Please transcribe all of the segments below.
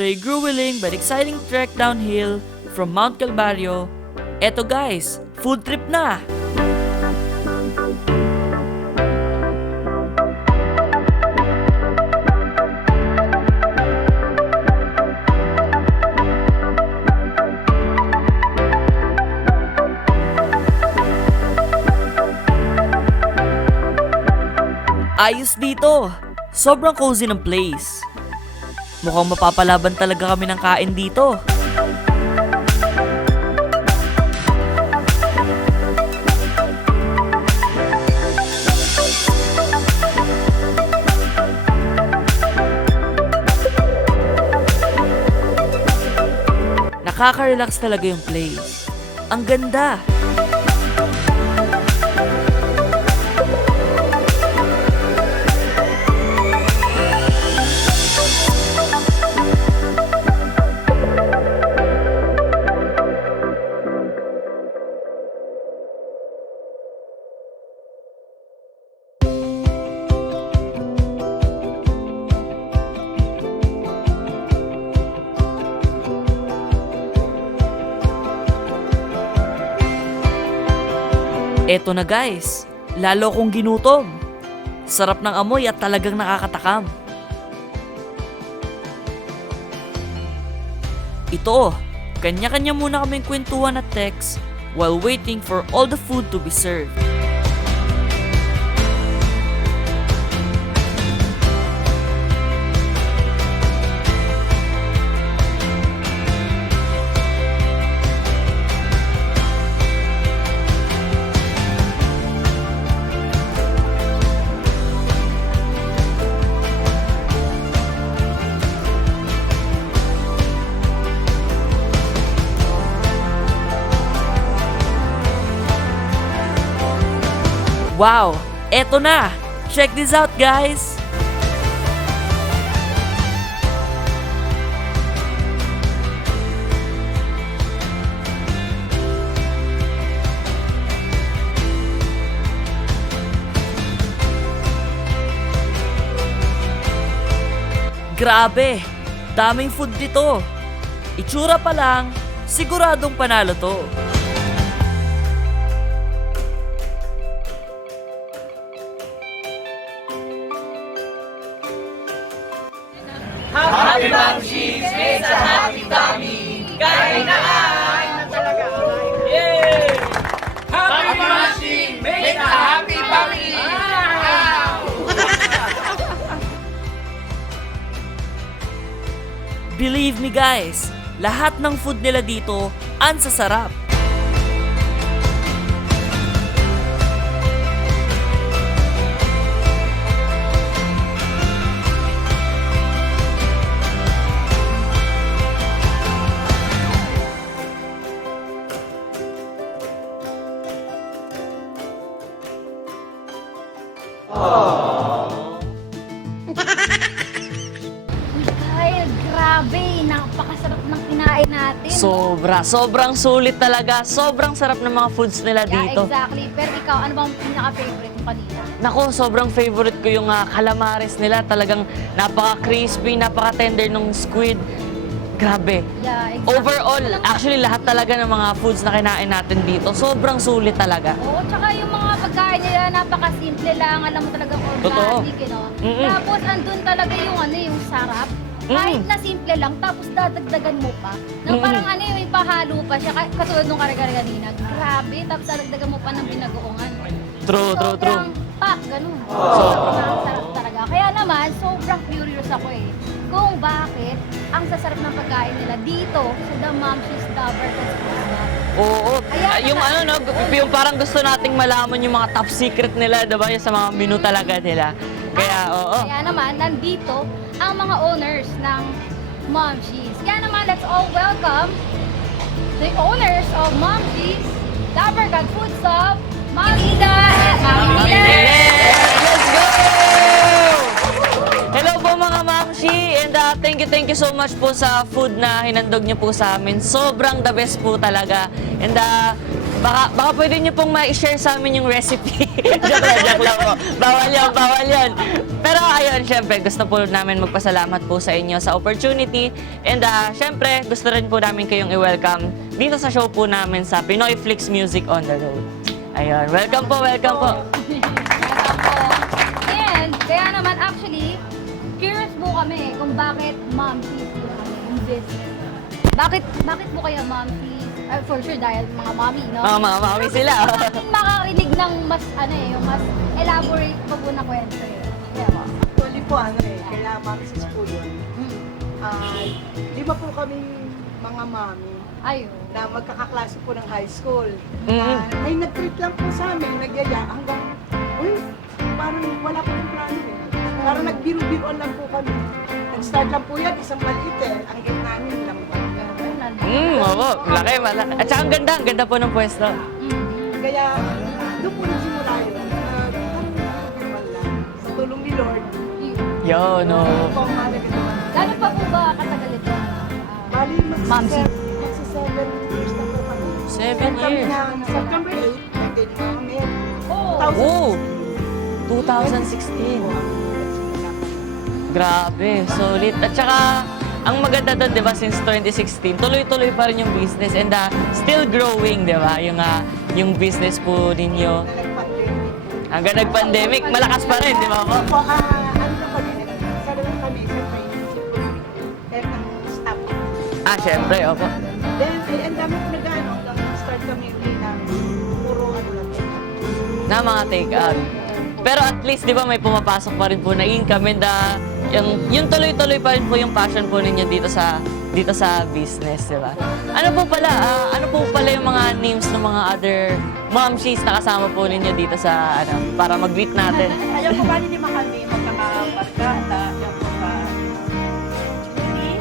to a grueling but exciting trek downhill from Mount Calvario. Eto guys, food trip na! Ayos dito! Sobrang cozy ng place. Mukhang mapapalaban talaga kami ng kain dito. Nakaka-relax talaga yung place. Ang ganda! Eto na guys, lalo kong ginutom. Sarap ng amoy at talagang nakakatakam. Ito, kanya-kanya muna kaming kwentuhan at text while waiting for all the food to be served. Wow! Eto na! Check this out, guys! Grabe! Daming food dito! Itsura pa lang, siguradong panalo to. Happy Mamshies! It's a happy tummy! Kain na kain na talaga! Yay! Happy Mamshies! Make a happy tummy! Believe me guys, lahat ng food nila dito, ang sasarap. Ay, grabe. Napakasarap ng kinain natin. Sobrang sulit talaga. Sobrang sarap ng mga foods nila dito. Exactly. Pero ikaw, ano bang pinaka-favorite mo kanina? Nako, sobrang favorite ko yung calamares nila. Talagang napaka-crispy, napaka-tender ng squid. Grabe. Yeah, exactly. Overall, actually lahat talaga ng mga foods na kinain natin dito, sobrang sulit talaga. Oo, tsaka yung mga pagkain nila, napaka-simple lang. Alam mo talaga Totoo. organic, you know? Mm-mm. Tapos, andun talaga yung sarap. Kahit na simple lang, tapos dadagdagan mo pa. Nang parang yung ipahalo pa siya, katulad nung kanina. Grabe, tapos dadagdagan mo pa ng binagoongan. True. Sobrang pak, ganun. Sobrang sarap talaga. Kaya naman, sobrang curious ako kung bakit ang sasarap ng pagkain nila dito sa The Mamshies Dabarcad's Food Spot. Oo. Ayan, Yung yung parang gusto nating malaman yung mga top secret nila, diba? Yung sa mga menu talaga nila. Kaya, oo. Kaya naman, nandito ang mga owners ng Mamshies. Kaya naman, let's all welcome the owners of Mamshies Dabarcad Food Shop, Ma'am Ida and Ma'am Miller. Let's go! Hello po mga Mamshi, and thank you so much po sa food na hinandog niyo po sa amin. Sobrang the best po talaga. And baka pwede niyo pong ma-share sa amin yung recipe. joke lang po. Bawal yan. Pero ayun, syempre, gusto po namin magpasalamat po sa inyo sa opportunity. And syempre, gusto rin po namin kayong i-welcome dito sa show po namin sa Pinoy Flix Music on the Road. Ayun, welcome po. Welcome po. And kaya naman actually, curious po kami kung bakit Momsies po kami in business. Bakit po kayo Momsies? For sure dahil mga mommy, no? Mga mami sila. Makarinig ng mas, yung mas elaborate pa po na kwento eh. Kaya mo. Actually po, kaya Momsies po yun. Lima po kami mga mami Ayun. na magkakaklase po ng high school. Mhm. May nag-treat lang po sa amin, nagyaya hanggang, parang wala po yung plano eh. Parang nagbiru-biruan lang po kami. Nag-start lang po yan, isang maliit eh. Ang gate namin lang po. Oo, malaki. At saka ang ganda po ng pwesto. Kaya doon po nagsimula yun. Nagbiruan lang. Sa tulong ni Lord. Yo, no. Po ang mahalaga naman. Gano'n pa po ba katagal ito? Bali, Momsies. magsi-7 years na po kami. 7 Kami years. ng September 8, nag-date na kami. Oh, 2016. Grabe, solid. At saka, ang maganda doon, di ba, since 2016, tuloy-tuloy pa rin yung business and still growing, di ba? Yung business po ninyo. Nag-pandemic. Hanggang nag-pandemic, malakas pa rin, di ba po? Opo, ano na kami, sa naman kami, sa training, ang staff. Syempre, opo. Then, ang dami ko nag-ano, start kami uli na puro ano lang. Na mga take-out. Pero at least, di ba, may pumapasok pa rin po na income and yung tuloy-tuloy pa rin po yung passion po ninyo dito sa business, di ba? Ano po pala yung mga names ng mga other momshies na kasama po ninyo dito sa, para mag-greet natin? Ayaw po bali lima kami, magkakabarkada, yung po pa, Julie,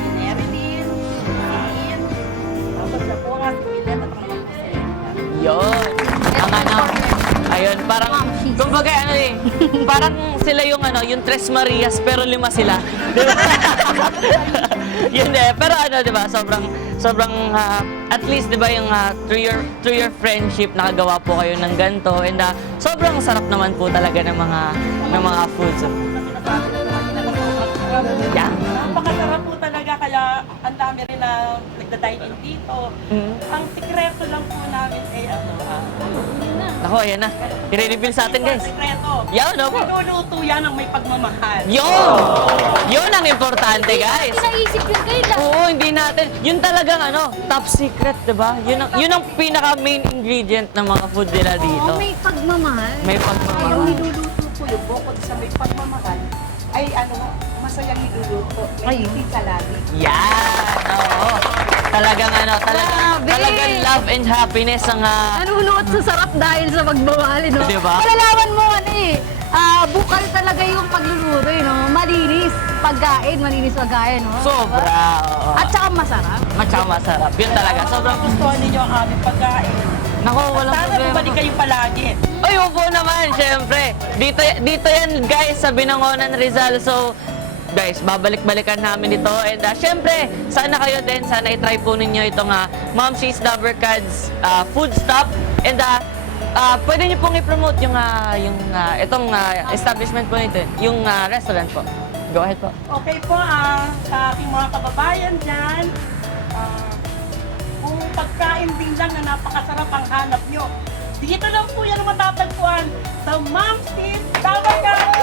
si Nerilyn, si Ian, tapos na po nga si Milet at ang mga po si Yun. Ang ayun, parang, kumbaga parang sila yung Tres Marias, pero 5 sila. Di ba? Yun pero di ba, sobrang, at least, di ba, yung through your friendship, nakagawa po kayo ng ganito, and sobrang sarap naman po talaga ng mga foods. Yeah. Napakasarap po talaga, kaya ang dami rin na nagda-dine-in dito. Ang sikreto lang po namin ay Ako, ayan na. I-reveal sa atin, guys. Sikreto. Yan, no po. Niluluto yan ng may pagmamahal. Yun ang importante, guys. Naisip yun kayo lang. Oo, hindi natin. Yun talagang top secret, di ba? Yun ang pinaka-main ingredient ng mga food nila dito. May pagmamahal. May Yung pagmamahal. niluluto po yung bukod sa may pagmamahal, ay masayang niluluto. May pizza lagi. Yan! Oo. Talagang talagang love and happiness ang Nanunuot sa sarap dahil sa pagmamahal, no? Diba? Malalaman mo, bukal talaga yung pagluluto, no? Malinis pagkain, no? sobra. Oo. At saka masarap. At saka masarap. Yun talaga. Sobrang Gustuhan ninyo ang aming pagkain. Nako, walang Sana problema. bumalik kayo palagi. Ay, upo naman, syempre. Dito yan, guys, sa Binangonan, Rizal. So, guys, babalik-balikan namin ito. And syempre, sana kayo din, sana i-try po ninyo itong Momshies Dabarkads food stop. And pwede nyo pong i-promote itong establishment po nito, yung restaurant po. Go ahead po. Okay po, sa aking mga kababayan dyan, kung pagkain din lang na napakasarap ang hanap nyo, dito lang po yan matatagpuan sa Momshies Dabarkads!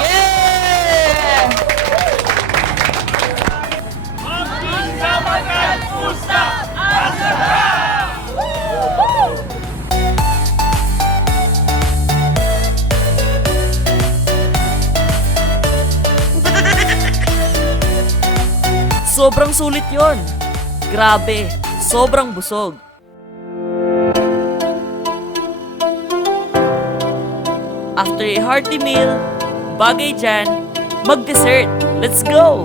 Yeah! Momshies Dabarkads Food Stop! Ang sarap! Sobrang sulit yon. Grabe, sobrang busog. After a hearty meal, bagay dyan, mag-dessert. Let's go!